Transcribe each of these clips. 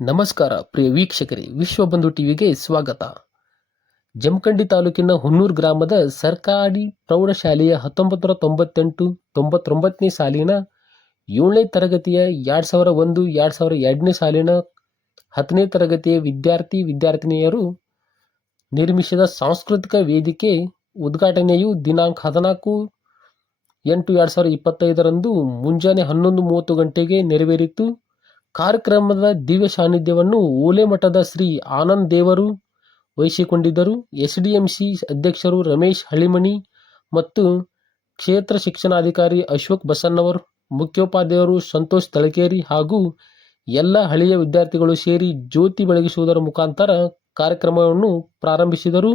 ನಮಸ್ಕಾರ, ಪ್ರಿಯ ವೀಕ್ಷಕರೇ. ವಿಶ್ವಬಂಧು ಟಿವಿಗೆ ಸ್ವಾಗತ. ಜಮಖಂಡಿ ತಾಲೂಕಿನ ಹುನ್ನೂರು ಗ್ರಾಮದ ಸರ್ಕಾರಿ ಪ್ರೌಢಶಾಲೆಯ ಹತ್ತೊಂಬತ್ತು ನೂರ ತೊಂಬತ್ತೆಂಟು, ತೊಂಬತ್ತೊಂಬತ್ತನೇ ಸಾಲಿನ ಏಳನೇ ತರಗತಿಯ ಎರಡು ಸಾವಿರ ಒಂದು, ಎರಡು ಸಾವಿರ ಎರಡನೇ ಸಾಲಿನ ಹತ್ತನೇ ತರಗತಿಯ ವಿದ್ಯಾರ್ಥಿ, ವಿದ್ಯಾರ್ಥಿನಿಯರು ನಿರ್ಮಿಸಿದ ಸಾಂಸ್ಕೃತಿಕ ವೇದಿಕೆ ಉದ್ಘಾಟನೆಯು ದಿನಾಂಕ ಹದಿನಾಲ್ಕು ಎಂಟು ಎರಡು ಸಾವಿರದ ಇಪ್ಪತ್ತೈದರಂದು ಮುಂಜಾನೆ ಹನ್ನೊಂದು ಮೂವತ್ತು ಗಂಟೆಗೆ ನೆರವೇರಿತು. ಕಾರ್ಯಕ್ರಮದ ದಿವ್ಯ ಸಾನ್ನಿಧ್ಯವನ್ನು ಓಲೆಮಠದ ಶ್ರೀ ಆನಂದ್ ದೇವರು ವಹಿಸಿಕೊಂಡಿದ್ದರು. ಎಸ್ಡಿಎಂಸಿ ಅಧ್ಯಕ್ಷರು ರಮೇಶ್ ಹಳಿಮಣಿ ಮತ್ತು ಕ್ಷೇತ್ರ ಶಿಕ್ಷಣಾಧಿಕಾರಿ ಅಶೋಕ್ ಬಸಣ್ಣವರು ಮುಖ್ಯೋಪಾಧ್ಯಾಯರು ಸಂತೋಷ್ ತಳಕೇರಿ ಹಾಗೂ ಎಲ್ಲ ಹಳೆಯ ವಿದ್ಯಾರ್ಥಿಗಳು ಸೇರಿ ಜ್ಯೋತಿ ಬೆಳಗಿಸುವುದರ ಮುಖಾಂತರ ಕಾರ್ಯಕ್ರಮವನ್ನು ಪ್ರಾರಂಭಿಸಿದರು.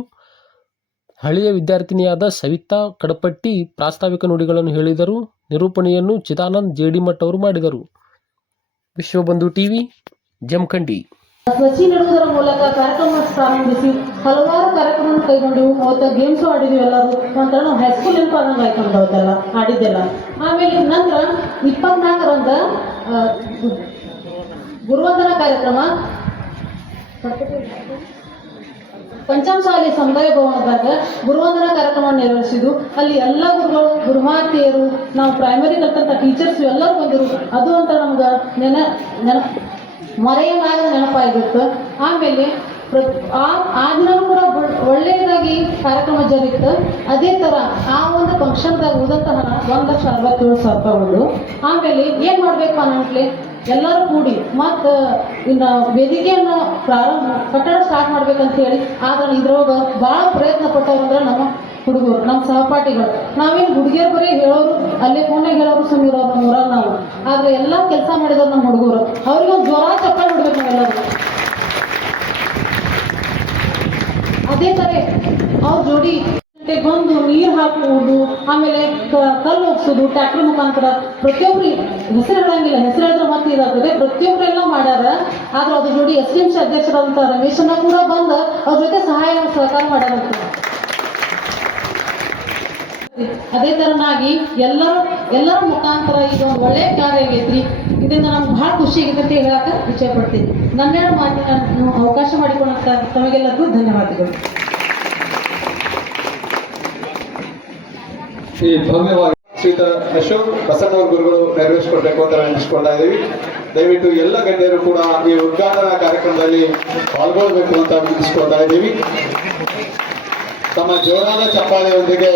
ಹಳೆಯ ವಿದ್ಯಾರ್ಥಿನಿಯಾದ ಸವಿತಾ ಕಡಪಟ್ಟಿ ಪ್ರಾಸ್ತಾವಿಕ ನುಡಿಗಳನ್ನು ಹೇಳಿದರು. ನಿರೂಪಣೆಯನ್ನು ಚಿದಾನಂದ್ ಜೇಡಿಮಠ್ ಅವರು ಮಾಡಿದರು. ವಿಶ್ವಬಂಧು ಟಿವಿ, ಜಮಖಂಡಿ. ಸ್ವಚ್ಛಿ ನೆಡುವುದರ ಮೂಲಕ ಕಾರ್ಯಕ್ರಮ ಪ್ರಾರಂಭಿಸಿ ಹಲವಾರು ಕಾರ್ಯಕ್ರಮ ಕೈಗೊಂಡು ಅವತ್ತ ಗೇಮ್ಸ್ ಆಡಿದ್ವಿ ಎಲ್ಲರೂ. ನಂತರ ನಾವು ಹೈಸ್ಕೂಲ್ ಆಯ್ತು ನಮ್ದು ಅವತ್ತೆಲ್ಲ, ಆಡಿದ್ದೆಲ್ಲ. ಆಮೇಲೆ ನಂತರ ಇಪ್ಪತ್ನಾಲ್ಕರಂದ ಗುರುವಂದನಾ ಕಾರ್ಯಕ್ರಮ. ಪಂಚಮಸಾಲಿ ಸಮುದಾಯ ಭವನದಾಗ ಗುರುವಂದನ ಕಾರ್ಯಕ್ರಮ ನೆರವೇರಿಸಿದ್ದು ಅಲ್ಲಿ ಎಲ್ಲ ಗುರುಗಳು ಗುರುಮಾತೆಯರು, ನಾವು ಪ್ರೈಮರಿ ಕಲ್ತಂತ ಟೀಚರ್ಸ್ ಎಲ್ಲರೂ ಬಂದರು. ಅದು ಅಂತ ನಮ್ಗೆ ನೆನ ನೆನ ಮರೆಯಲಾಗ ನೆನಪಾಗಿತ್ತು. ಆಮೇಲೆ ಆ ದಿನ ಕೂಡ ಒಳ್ಳೆಯದಾಗಿ ಕಾರ್ಯಕ್ರಮ ಜರುಗಿತ್ತು ಅದೇ ಥರ ಆ ಒಂದು ಫಂಕ್ಷನ್ದಾಗ ಉಳಿದಂತಹ ಒಂದು ಲಕ್ಷ ಅರವತ್ತೇಳು ಸಾವಿರ ರೂಪಾಯಿ ಆಮೇಲೆ ಏನು ಮಾಡಬೇಕು ಅನ್ನೋಟ್ಲೆ ಎಲ್ಲರೂ ಕೂಡಿ, ಮತ್ತು ಇನ್ನು ವೇದಿಕೆಯನ್ನು ಪ್ರಾರಂಭ, ಕಟ್ಟಡ ಸ್ಟಾರ್ಟ್ ಮಾಡ್ಬೇಕಂತ ಹೇಳಿ, ಆದ್ರೆ ಇದ್ರೊಳಗೆ ಭಾಳ ಪ್ರಯತ್ನ ಪಟ್ಟವ್ರು ನಮ್ಮ ಹುಡುಗರು, ನಮ್ಮ ಸಹಪಾಠಿಗಳು. ನಾವೇನು ಹುಡುಗಿಯರು ಬರೀ ಹೇಳೋರು, ಅಲ್ಲೇ ಕೋಣೆ ಹೇಳೋರು ಸುಮ್ಮಿರೋರು ನಮ್ಮ ಊರಾಗ ನಾವು. ಆದರೆ ಎಲ್ಲ ಕೆಲಸ ಮಾಡಿದವ್ರು ನಮ್ಮ ಹುಡುಗರು. ಅವ್ರಿಗೊಂದು ಜ್ವರ ಚಪ್ಪಾಳೆ ಬಿಡ್ಬೇಕು ನಾವೆಲ್ಲರೂ ಅದೇ ಥರ ಅವ್ರ ಜೋಡಿ ಬಂದು ನೀರು ಹಾಕುವುದು, ಆಮೇಲೆ ಕಲ್ಲು ಹೋಗ್ಸೋದು ಟ್ಯಾಕ್ಟರ್ ಮುಖಾಂತರ ಪ್ರತಿಯೊಬ್ರು ಹೆಸರು ಹೇಳಂಗಿಲ್ಲ, ಹೆಸರು ಹೇಳಿದ್ರೆ ಮತ್ತೆ ಇದಾಗ್ತದೆ. ಪ್ರತಿಯೊಬ್ಬರೆಲ್ಲ ಮಾಡ್ಯಾರ, ಆದ್ರೆ ಅದ್ರ ಜೋಡಿ ಎಸ್ ಎಂ ಸಿ ಅಧ್ಯಕ್ಷರಂತ ರಮೇಶನ್ನ ಕೂಡ ಬಂದು, ಅವ್ರ ಜೊತೆ ಸಹಾಯ ಸಹಕಾರ ಮಾಡ್ಯಾರಂತ ಅದೇ ತರನಾಗಿ ಎಲ್ಲರೂ, ಎಲ್ಲರ ಮುಖಾಂತರ ಇದು ಒಂದು ಒಳ್ಳೆಯ ಕಾರ್ಯ ಆಗೈತ್ರಿ. ಇದರಿಂದ ನಮ್ಗೆ ಬಹಳ ಖುಷಿ ಅಂತ ಹೇಳಕ್ಕೆ ಇಚ್ಛೆ ಪಡ್ತೀನಿ ನನ್ನೆರಡು ಮಾತಿನ ಅವಕಾಶ ಮಾಡಿಕೊಂಡಂತ ತಮಗೆಲ್ಲರಿಗೂ ಧನ್ಯವಾದಗಳು. ಈ ಭವ್ಯವಾಗಿ ಶ್ರೀತ ಅಶೋಕ್ ಬಸಣ್ಣವ್ರ ಗುರುಗಳು ನೆರವೇರಿಸಿಕೊಡ್ಬೇಕು ಅಂತ ನೆನೆಸ್ಕೊಳ್ತಾ ಇದ್ದೀವಿ. ದಯವಿಟ್ಟು ಎಲ್ಲ ಗಣ್ಯರು ಕೂಡ ಈ ಉದ್ಘಾಟನಾ ಕಾರ್ಯಕ್ರಮದಲ್ಲಿ ಪಾಲ್ಗೊಳ್ಬೇಕು ಅಂತ ವಿಧಿಸ್ಕೊಳ್ತಾ ಇದ್ದೀವಿ. ತಮ್ಮ ಜೋರಾದ ಚಪ್ಪಾಳೆಯೊಂದಿಗೆ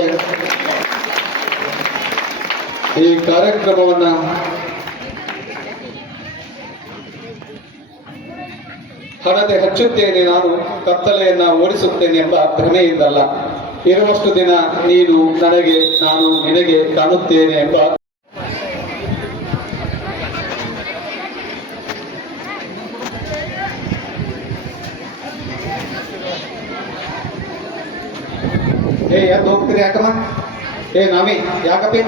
ಈ ಕಾರ್ಯಕ್ರಮವನ್ನ ಹಣತೆ ಹಚ್ಚುತ್ತೇನೆ ನಾನು, ಕತ್ತಲೆಯನ್ನ ಓಡಿಸುತ್ತೇನೆ ಎಂಬ ಭ್ರಮೆಯಿಂದಲ್ಲ. ಇರುವಷ್ಟು ದಿನ ನೀನು ನನಗೆ ನಾನು ನಿನಗೆ ಕಾಣುತ್ತೇನೆ ಎಂಬ ಏ, ಯಾಕೆ ಹೋಗ್ತೀರಿ ಯಾಕಮ್ಮ? ಏ ನಾಮಿ ಯಾಕಪ್ಪಿ?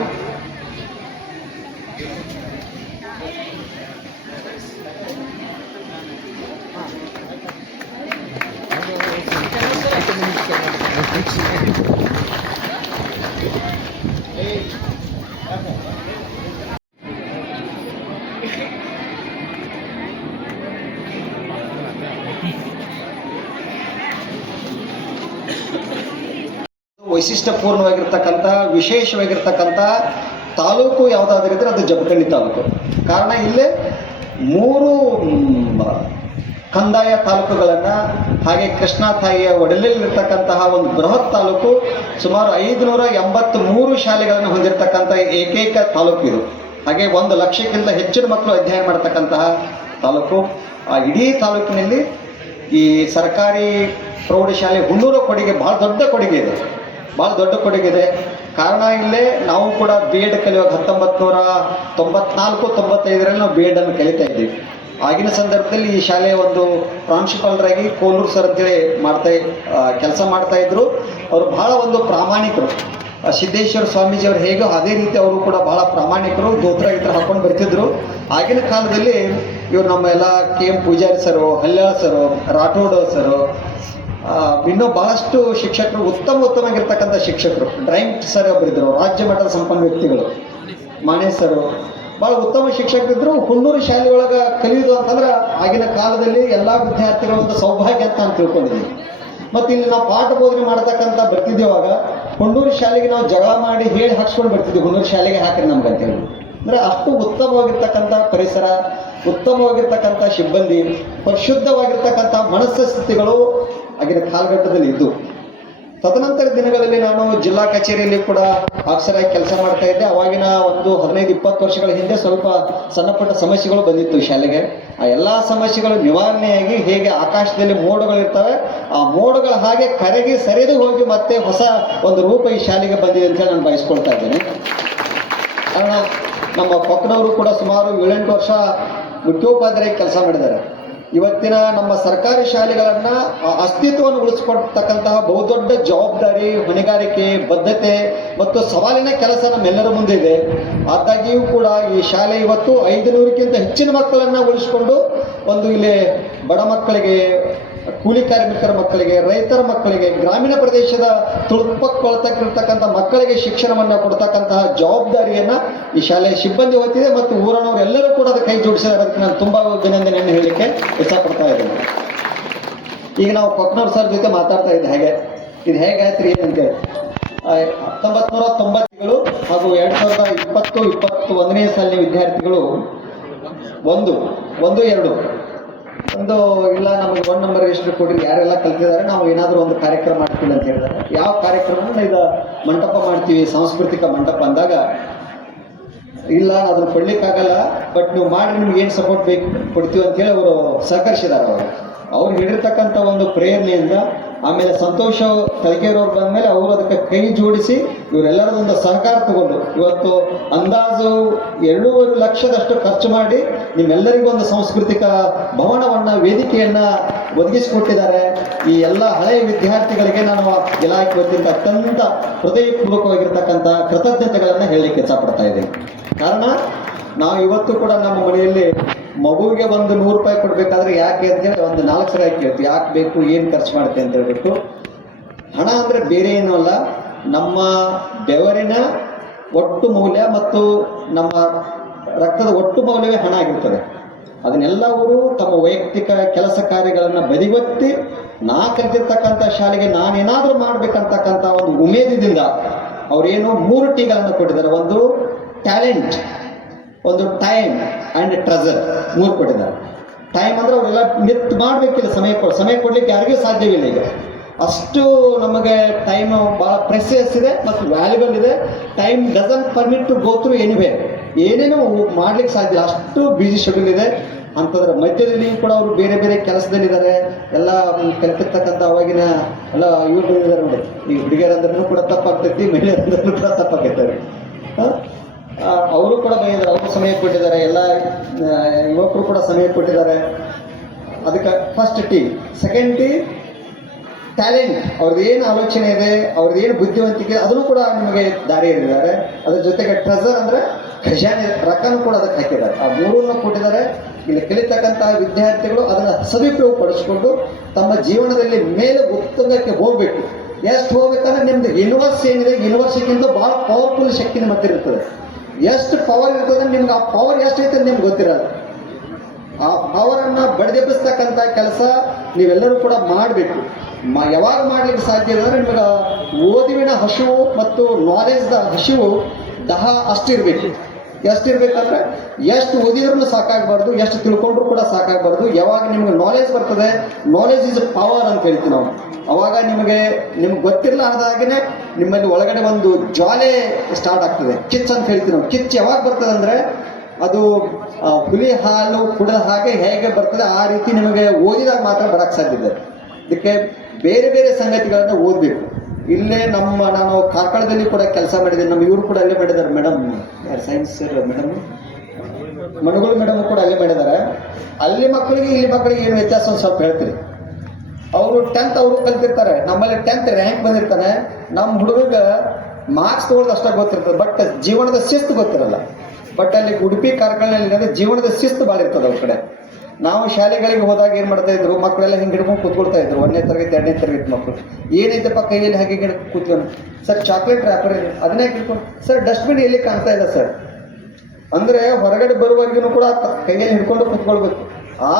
ವೈಶಿಷ್ಟ್ಯಪೂರ್ಣವಾಗಿರ್ತಕ್ಕಂಥ ವಿಶೇಷವಾಗಿರ್ತಕ್ಕಂಥ ತಾಲೂಕು ಯಾವುದಾದ್ರಿದ್ರೆ ಅದು ಜಮಖಂಡಿ ತಾಲೂಕು. ಕಾರಣ ಇಲ್ಲಿ ಮೂರು ಕಂದಾಯ ತಾಲೂಕುಗಳನ್ನು ಹಾಗೆ ಕೃಷ್ಣಾ ತಾಯಿಯ ಒಡಲಲ್ಲಿರ್ತಕ್ಕಂತಹ ಒಂದು ಬೃಹತ್ ತಾಲೂಕು, ಸುಮಾರು ಐದುನೂರ ಎಂಬತ್ತ್ಮೂರು ಶಾಲೆಗಳನ್ನು ಹೊಂದಿರತಕ್ಕಂಥ ಏಕೈಕ ತಾಲೂಕು ಇದು. ಹಾಗೆ ಒಂದು ಲಕ್ಷಕ್ಕಿಂತ ಹೆಚ್ಚಿನ ಮಕ್ಕಳು ಅಧ್ಯಯನ ಮಾಡತಕ್ಕಂತಹ ತಾಲೂಕು. ಆ ಇಡೀ ತಾಲೂಕಿನಲ್ಲಿ ಈ ಸರ್ಕಾರಿ ಪ್ರೌಢಶಾಲೆ ಹುಣ್ಣೂರ ಕೊಡುಗೆ, ಭಾಳ ದೊಡ್ಡ ಕೊಡುಗೆ ಇದೆ. ಭಾಳ ದೊಡ್ಡ ಕೊಡುಗೆ ಇದೆ. ಕಾರಣ ಇಲ್ಲೇ ನಾವು ಕೂಡ ಬಿ ಎಡ್ ಕಲಿಯುವಾಗ ಹತ್ತೊಂಬತ್ತು ನೂರ ತೊಂಬತ್ನಾಲ್ಕು ತೊಂಬತ್ತೈದರಲ್ಲಿ ನಾವು ಬಿ ಎಡನ್ನು ಕಲಿತಾ ಇದ್ದೀವಿ. ಆಗಿನ ಸಂದರ್ಭದಲ್ಲಿ ಈ ಶಾಲೆಯ ಒಂದು ಪ್ರಾಂಶುಪಾಲರಾಗಿ ಕೋಲೂರು ಸರ್ ಅಂತೇಳಿ ಮಾಡ್ತಾ ಕೆಲಸ ಮಾಡ್ತಾ ಇದ್ರು. ಅವರು ಬಹಳ ಒಂದು ಪ್ರಾಮಾಣಿಕರು. ಸಿದ್ದೇಶ್ವರ ಸ್ವಾಮೀಜಿ ಅವರು ಹೇಗೋ ಅದೇ ರೀತಿ ಅವರು ಕೂಡ ಬಹಳ ಪ್ರಾಮಾಣಿಕರು ಧೋತ್ರ ಇತರ ಹಾಕೊಂಡು ಬರ್ತಿದ್ರು. ಆಗಿನ ಕಾಲದಲ್ಲಿ ಇವರು ನಮ್ಮ ಎಲ್ಲ K M Pujari sir, Halyal sir, Rathod sir ಇನ್ನೂ ಬಹಳಷ್ಟು ಶಿಕ್ಷಕರು, ಉತ್ತಮ ಉತ್ತಮವಾಗಿರ್ತಕ್ಕಂಥ ಶಿಕ್ಷಕರು ಡ್ರಾಯಿಂಗ್ ಸರ್ ಒಬ್ಬರಿದ್ರು ರಾಜ್ಯ ಮಟ್ಟದ ಸಂಪನ್ನ ವ್ಯಕ್ತಿಗಳು ಮಾಣೇಶ್ ಸರು ಭಾಳ ಉತ್ತಮ ಶಿಕ್ಷಕರಿದ್ರು. ಹುಣ್ಣೂರು ಶಾಲೆ ಒಳಗೆ ಕಲಿಯೋದು ಅಂತಂದ್ರೆ ಆಗಿನ ಕಾಲದಲ್ಲಿ ಎಲ್ಲ ವಿದ್ಯಾರ್ಥಿಗಳ ಒಂದು ಸೌಭಾಗ್ಯ ಅಂತ ನಾನು ತಿಳ್ಕೊಂಡಿದ್ದೀನಿ. ಮತ್ತು ಇಲ್ಲಿ ನಾವು ಪಾಠ ಬೋಧನೆ ಮಾಡ್ತಕ್ಕಂಥ ಬರ್ತಿದ್ದೇವಾಗ ಹುಣ್ಣೂರು ಶಾಲೆಗೆ ನಾವು ಜಗಳ ಮಾಡಿ ಹೇಳಿ ಹಾಕ್ಸ್ಕೊಂಡು ಬರ್ತಿದ್ವಿ. ಹುಣ್ಣೂರು ಶಾಲೆಗೆ ಹಾಕಿರಿ ನಮ್ಗೆ ಅಂತ ಹೇಳಿ. ಅಂದರೆ ಅಷ್ಟು ಉತ್ತಮವಾಗಿರ್ತಕ್ಕಂಥ ಪರಿಸರ ಉತ್ತಮವಾಗಿರ್ತಕ್ಕಂಥ ಸಿಬ್ಬಂದಿ ಪರಿಶುದ್ಧವಾಗಿರ್ತಕ್ಕಂಥ ಮನಸ್ಸಸ್ಥಿತಿಗಳು ಆಗಿನ ಕಾಲಘಟ್ಟದಲ್ಲಿ ಇದ್ದು ತದನಂತರ ದಿನಗಳಲ್ಲಿ ನಾನು ಜಿಲ್ಲಾ ಕಚೇರಿಯಲ್ಲಿ ಕೂಡ ಆಫೀಸರಾಗಿ ಕೆಲಸ ಮಾಡ್ತಾ ಇದ್ದೆ. ಅವಾಗಿನ ಒಂದು ಹದಿನೈದು, ಇಪ್ಪತ್ತು ವರ್ಷಗಳ ಹಿಂದೆ ಸ್ವಲ್ಪ ಸಣ್ಣಪುಟ್ಟ ಸಮಸ್ಯೆಗಳು ಬಂದಿತ್ತು ಶಾಲೆಗೆ. ಆ ಎಲ್ಲ ಸಮಸ್ಯೆಗಳು ನಿವಾರಣೆಯಾಗಿ ಹೇಗೆ ಆಕಾಶದಲ್ಲಿ ಮೋಡಗಳಿರ್ತವೆ, ಆ ಮೋಡಗಳ ಹಾಗೆ ಕರೆಗೆ ಸರಿದು ಹೋಗಿ ಮತ್ತೆ ಹೊಸ ಒಂದು ರೂಪ ಈ ಶಾಲೆಗೆ ಬಂದಿದೆ ಅಂತ ಹೇಳಿ ನಾನು ಬಯಸ್ಕೊಳ್ತಾ ಇದ್ದೇನೆ. ಕಾರಣ ನಮ್ಮ ಪಕ್ಕನವರು ಕೂಡ ಸುಮಾರು ಏಳೆಂಟು ವರ್ಷ ಮುಖ್ಯೋಪಾಧ್ಯಾಯ ಕೆಲಸ ಮಾಡಿದ್ದಾರೆ. ಇವತ್ತಿನ ನಮ್ಮ ಸರ್ಕಾರಿ ಶಾಲೆಗಳನ್ನ ಅಸ್ತಿತ್ವವನ್ನು ಉಳಿಸ್ಕೊಡ್ತಕ್ಕಂತಹ ಬಹುದೊಡ್ಡ ಜವಾಬ್ದಾರಿ, ಹೊಣೆಗಾರಿಕೆ, ಬದ್ಧತೆ ಮತ್ತು ಸವಾಲಿನ ಕೆಲಸ ನಮ್ಮೆಲ್ಲರ ಮುಂದೆ ಇದೆ. ಆದಾಗ್ಯೂ ಕೂಡ ಈ ಶಾಲೆ ಇವತ್ತು ಐದು ನೂರಕ್ಕಿಂತ ಹೆಚ್ಚಿನ ಮಕ್ಕಳನ್ನ ಉಳಿಸಿಕೊಂಡು ಒಂದು ಇಲ್ಲಿ ಬಡ ಮಕ್ಕಳಿಗೆ ಕೂಲಿ ಕಾರ್ಮಿಕರ ಮಕ್ಕಳಿಗೆ, ರೈತರ ಮಕ್ಕಳಿಗೆ, ಗ್ರಾಮೀಣ ಪ್ರದೇಶದ ತುಳುಪಕ್ಕೊಳ್ತಕ್ಕಿರ್ತಕ್ಕಂಥ ಮಕ್ಕಳಿಗೆ ಶಿಕ್ಷಣವನ್ನು ಕೊಡ್ತಕ್ಕಂತಹ ಜವಾಬ್ದಾರಿಯನ್ನ ಈ ಶಾಲೆಯ ಸಿಬ್ಬಂದಿ ಹೊತ್ತಿದೆ ಮತ್ತು ಊರನವರೆಲ್ಲರೂ ಕೂಡ ಅದಕ್ಕೆ ಕೈ ಜೋಡಿಸಿದ್ದಾರೆ ಅದಕ್ಕೆ ನಾನು ತುಂಬಾ ಅಭಿನಂದನೆಯನ್ನು ಹೇಳಲಿಕ್ಕೆ ಇಷ್ಟಪಡ್ತಾ ಇದ್ದೇನೆ. ಈಗ ನಾವು ಕೊಕ್ನೂರ್ ಸರ್ ಜೊತೆ ಮಾತಾಡ್ತಾ ಇದ್ದೆ ಹಾಗೆ. ಇದು ಹೇಗಾಯ್ತು ರೀ ಏನಂತೆ? ಹತ್ತೊಂಬತ್ತು ನೂರ ತೊಂಬತ್ತೇಳು ಹಾಗೂ ಎರಡ್ ಸಾವಿರದ ಇಪ್ಪತ್ತು ಇಪ್ಪತ್ತು ಒಂದನೇ ಸಾಲಿನ ವಿದ್ಯಾರ್ಥಿಗಳು ಒಂದು ಒಂದು, ಎರಡು. ಒಂದು ಇಲ್ಲ, ನಮಗೆ ಒನ್ ನಂಬರ್ ಎಷ್ಟು ಕೊಡಿ ಯಾರೆಲ್ಲ ಕಲ್ತಿದ್ದಾರೆ, ನಾವು ಏನಾದರೂ ಒಂದು ಕಾರ್ಯಕ್ರಮ ಮಾಡ್ತೀವಿ ಅಂತ ಹೇಳಿದ್ದಾರೆ. ಯಾವ ಕಾರ್ಯಕ್ರಮ ಇದು ಮಂಟಪ ಮಾಡ್ತೀವಿ, ಸಾಂಸ್ಕೃತಿಕ ಮಂಟಪ ಅಂದಾಗ. ಇಲ್ಲ, ಅದನ್ನು ಕೊಡ್ಲಿಕ್ಕಾಗಲ್ಲ ಬಟ್ ನೀವು ಮಾಡಿ ನಿಮ್ಗೆ ಏನು ಸಪೋರ್ಟ್ ಬೇಕು, ಕೊಡ್ತೀವಿ ಅಂತೇಳಿ ಅವರು ಸಹಕರಿಸಿದ್ದಾರೆ ಅವರು. ಅವ್ರು ಹೇಳಿರ್ತಕ್ಕಂಥ ಒಂದು ಪ್ರೇರಣೆಯಿಂದ ಆಮೇಲೆ ಸಂತೋಷ ತಲಕೇರವ್ರು ಬಂದಮೇಲೆ ಅವರು ಅದಕ್ಕೆ ಕೈ ಜೋಡಿಸಿ ಇವರೆಲ್ಲರ ಒಂದು ಸಹಕಾರ ತಗೊಂಡು. ಇವತ್ತು ಅಂದಾಜು ಎರಡೂವರೆ ಲಕ್ಷದಷ್ಟು ಖರ್ಚು ಮಾಡಿ ನಿಮ್ಮೆಲ್ಲರಿಗೂ ಒಂದು ಸಾಂಸ್ಕೃತಿಕ ಭವನವನ್ನ, ವೇದಿಕೆಯನ್ನ ಒದಗಿಸಿಕೊಟ್ಟಿದ್ದಾರೆ. ಈ ಎಲ್ಲ ಹಳೆಯ ವಿದ್ಯಾರ್ಥಿಗಳಿಗೆ ನಾನು ಇಲಾಖೆ ವತಿಯಿಂದ ಅತ್ಯಂತ ಹೃದಯಪೂರ್ವಕವಾಗಿರ್ತಕ್ಕಂಥ ಕೃತಜ್ಞತೆಗಳನ್ನು ಹೇಳಲಿಕ್ಕೆ ಇಷ್ಟಪಡ್ತಾ ಇದ್ದೀನಿ. ಕಾರಣ ನಾವು ಇವತ್ತು ಕೂಡ ನಮ್ಮ ಮನೆಯಲ್ಲಿ ಮಗುವಿಗೆ ಒಂದು ನೂರು ರೂಪಾಯಿ ಕೊಡ್ಬೇಕಾದ್ರೆ ಯಾಕೆ ಅಂತೇಳಿ ಒಂದು ನಾಲ್ಕು ಸಲ ಕೇಳ್ತೀವಿ. ಯಾಕೆ ಬೇಕು, ಏನು ಖರ್ಚು ಮಾಡುತ್ತೆ ಅಂತ ಹೇಳ್ಬಿಟ್ಟು. ಹಣ ಅಂದರೆ ಬೇರೆ ಏನೂ ಅಲ್ಲ. ನಮ್ಮ ಬೆವರಿನ ಒಟ್ಟು ಮೌಲ್ಯ ಮತ್ತು ನಮ್ಮ ರಕ್ತದ ಒಟ್ಟು ಮೌಲ್ಯವೇ ಹಣ ಆಗಿರ್ತದೆ. ಅದನ್ನೆಲ್ಲವರು ತಮ್ಮ ವೈಯಕ್ತಿಕ ಕೆಲಸ ಕಾರ್ಯಗಳನ್ನು ಬದಿಗೊತ್ತಿ ನಾ ಕಲಿತಿರ್ತಕ್ಕಂಥ ಶಾಲೆಗೆ ನಾನೇನಾದರೂ ಮಾಡ್ಬೇಕಂತಕ್ಕಂಥ ಒಂದು ಉಮೇದಿದಿಂದ ಅವರೇನು ಮೂರು ಟೀಗಳನ್ನು ಕೊಟ್ಟಿದ್ದಾರೆ. ಒಂದು ಟ್ಯಾಲೆಂಟ್. ಒಂದು ಟೈಮ್ ಆ್ಯಂಡ್ ಟ್ರೆಜರ್ ಮೂರು ಕೊಟ್ಟಿದ್ದಾರೆ. ಟೈಮ್ ಅಂದ್ರೆ ಅವರೆಲ್ಲ ಮಿತ್ ಮಾಡಬೇಕಿಲ್ಲ, ಸಮಯ ಕೊಡ್ ಸಮಯ ಕೊಡ್ಲಿಕ್ಕೆ ಯಾರಿಗೂ ಸಾಧ್ಯವಿಲ್ಲ ಈಗ. ಅಷ್ಟು ನಮಗೆ ಟೈಮ್ ಭಾಳ ಪ್ರೆಸಿಯಸ್ ಇದೆ ಮತ್ತು ವ್ಯಾಲ್ಯೂಬಲ್ ಇದೆ. Time doesn't permit to go through anywhere ಏನೇನೋ ಮಾಡ್ಲಿಕ್ಕೆ ಸಾಧ್ಯ. ಅಷ್ಟು ಬ್ಯುಸಿ ಶೆಡ್ಯೂಲ್ ಇದೆ. ಅಂತಂದ್ರೆ ಮಧ್ಯದಲ್ಲಿ ಕೂಡ ಅವರು ಬೇರೆ ಬೇರೆ ಕೆಲಸದಲ್ಲಿದ್ದಾರೆ. ಎಲ್ಲ ಕಲ್ತಿರ್ತಕ್ಕಂಥ ಅವಾಗಿನ ಎಲ್ಲ ಇವ್ರು ಇದ್ದಾರೆ ನೋಡಿ. ಈ ಹುಡುಗಿಯರಂದ್ರೂ ಕೂಡ ತಪ್ಪಾಗ್ತೈತಿ, ಮಹಿಳೆಯರಂದ್ರೂ ಕೂಡ ತಪ್ಪಾಗೈತೆ ಅವರು ಕೂಡ ಬಂದಿದ್ದಾರೆ ಅವರು ಸಮಯ ಕೊಟ್ಟಿದ್ದಾರೆ, ಎಲ್ಲ ಯುವಕರು ಕೂಡ ಸಮಯ ಕೊಟ್ಟಿದ್ದಾರೆ. ಅದಕ್ಕೆ first T second T talent ಅವ್ರದ್ದು ಏನು ಆಲೋಚನೆ ಇದೆ, ಅವ್ರದ್ದು ಏನು ಬುದ್ಧಿವಂತಿಕೆ ಅದನ್ನು ಕೂಡ ನಿಮಗೆ ದಾರಿ ಇರಿದ್ದಾರೆ ಅದ್ರ ಜೊತೆಗೆ ಟ್ರೆಸರ್ ಅಂದ್ರೆ ಖಜಾನೆ ರೊಕ್ಕನೂ ಕೂಡ ಅದಕ್ಕೆ ಹಾಕಿದ್ದಾರೆ. ಆ ಮೂರನ್ನು ಕೊಟ್ಟಿದ್ದಾರೆ. ಇಲ್ಲಿ ಕಲಿತಕ್ಕಂಥ ವಿದ್ಯಾರ್ಥಿಗಳು ಅದನ್ನು ಸದುಪಯೋಗ ಪಡಿಸಿಕೊಂಡು ತಮ್ಮ ಜೀವನದಲ್ಲಿ ಮೇಲೆ ಉತ್ತಂಗಕ್ಕೆ ಹೋಗಬೇಕು. ಎಷ್ಟು ಹೋಗ್ಬೇಕಂದ್ರೆ ನಿಮ್ದು ಯೂನಿವರ್ಸ್ ಏನಿದೆ ಯೂನಿವರ್ಸಿಗಿಂತ ಭಾಳ ಪವರ್ಫುಲ್ ಶಕ್ತಿ ಇರ್ತದೆ. ಎಷ್ಟು ಪವರ್ ಇರ್ತದೆ ನಿಮ್ಗೆ, ಆ ಪವರ್ ಎಷ್ಟೈತೆ ನಿಮ್ಗೆ ಗೊತ್ತಿರಲ್ಲ. ಆ ಪವರನ್ನು ಬಡಿದೆಬ್ಬಿಸ್ತಕ್ಕಂಥ ಕೆಲಸ ನೀವೆಲ್ಲರೂ ಕೂಡ ಮಾಡಬೇಕು. ಯಾವಾಗ ಮಾಡ್ಲಿಕ್ಕೆ ಸಾಧ್ಯ ಇಲ್ಲ ಅಂದ್ರೆ ನಿಮಗೆ ಓದುವಿನ ಹಸಿವು ಮತ್ತು ನಾಲೆಜ್ದ ಹಸಿವು ದಹ ಅಷ್ಟಿರ್ಬೇಕು. ಎಷ್ಟಿರ್ಬೇಕಂದ್ರೆ ಎಷ್ಟು ಓದಿದ್ರೂ ಸಾಕಾಗಬಾರ್ದು, ಎಷ್ಟು ತಿಳ್ಕೊಂಡ್ರು ಕೂಡ ಸಾಕಾಗಬಾರ್ದು. ಯಾವಾಗ ನಿಮ್ಗೆ ನಾಲೆಜ್ ಬರ್ತದೆ ನಾಲೆಜ್ ಇಸ್ ಪವರ್ ಅಂತ ಹೇಳ್ತೀವಿ ನಾವು. ಅವಾಗ ನಿಮಗೆ, ನಿಮ್ಗೆ ಗೊತ್ತಿರಲಾರ್ದಾಗನೇ ನಿಮ್ಮಲ್ಲಿ ಒಳಗಡೆ ಒಂದು ಜ್ವಾಲೆ ಸ್ಟಾರ್ಟ್ ಆಗ್ತದೆ. ಕಿಚ್ ಅಂತ ಹೇಳ್ತೀವಿ ನಾವು. ಕಿಚ್ ಯಾವಾಗ ಬರ್ತದೆ ಅಂದ್ರೆ ಅದು ಹುಲಿ ಹಾಲು ಕುಡಿದ ಹಾಗೆ ಹೇಗೆ ಬರ್ತದೆ ಆ ರೀತಿ ನಿಮಗೆ ಓದಿದಾಗ ಮಾತ್ರ ಬರಕ್ಕೆ ಸಾಧ್ಯ ಇದೆ. ಇದಕ್ಕೆ ಬೇರೆ ಬೇರೆ ಸಂಗತಿಗಳನ್ನ ಓದಬೇಕು. ಇಲ್ಲೇ ನಮ್ಮ ನಾನು ಕಾರ್ಕಳದಲ್ಲಿ ಕೂಡ ಕೆಲಸ ಮಾಡಿದ್ದೀನಿ ನಮ್ಮ ಇವರು ಕೂಡ ಅಲ್ಲೇ ಮಾಡಿದ್ದಾರೆ ಮೇಡಮ್. ಯಾರು ಸೈನ್ಸ್ ಮೇಡಮ್? ಮಣಗೋಳು ಮೇಡಮ್ ಕೂಡ ಅಲ್ಲೇ ಮಾಡಿದ್ದಾರೆ. ಅಲ್ಲಿ ಮಕ್ಕಳಿಗೆ, ಇಲ್ಲಿ ಮಕ್ಕಳಿಗೆ ಏನು ವ್ಯತ್ಯಾಸ ಒಂದು ಸ್ವಲ್ಪ ಹೇಳ್ತೀರಿ. ಅವರು ಟೆಂತ್ ಅವರು ಕಲ್ತಿರ್ತಾರೆ. ನಮ್ಮಲ್ಲಿ ಟೆಂತ್ ರ್ಯಾಂಕ್ ಬಂದಿರ್ತಾನೆ. ನಮ್ಮ ಹುಡುಗ ಮಾರ್ಕ್ಸ್ ತಗೊಳ್ಳೋದು ಅಷ್ಟೇ ಗೊತ್ತಿರ್ತದೆ. ಬಟ್ ಜೀವನದ ಶಿಸ್ತು ಗೊತ್ತಿರಲ್ಲ. ಬಟ್ ಅಲ್ಲಿ ಉಡುಪಿ ಕಾರ್ಕಳದಲ್ಲಿ ಜೀವನದ ಶಿಸ್ತು ಭಾಳ ಇರ್ತದೆ ಅವ್ರ ಕಡೆ. ನಾವು ಶಾಲೆಗಳಿಗೆ ಹೋದಾಗ ಏನು ಮಾಡ್ತಾ ಇದ್ರು? ಮಕ್ಕಳೆಲ್ಲ ಹಿಂಗೆ ಹಿಡ್ಕೊಂಡು ಕೂತ್ಕೊಳ್ತಾ ಇದ್ರು. ಒಂದನೇ ತರಗತಿ, ಎರಡನೇ ತರಗತಿ ಮಕ್ಕಳು. ಏನೈತಪ್ಪ ಕೈಯಲ್ಲಿ ಹಾಗೆ ಹಿಡ್ಕೊಂಡು ಕೂತ್ಕೊಂಡು? ಸರ್ ಚಾಕ್ಲೇಟ್ ರ್ಯಾಪರ್ ಅದನ್ನೇ ಹಿಡ್ಕೊಂಡು ಸರ್ ಡಸ್ಟ್ಬಿನ್ ಎಲ್ಲಿ ಕಾಣ್ತಾ ಇಲ್ಲ, ಸರ್? ಅಂದ್ರೆ ಹೊರಗಡೆ ಬರುವವರೆಗೂ ಕೂಡ ಕೈಯಲ್ಲಿ ಹಿಡ್ಕೊಂಡು ಕೂತ್ಕೊಳ್ಬೇಕು. ಆ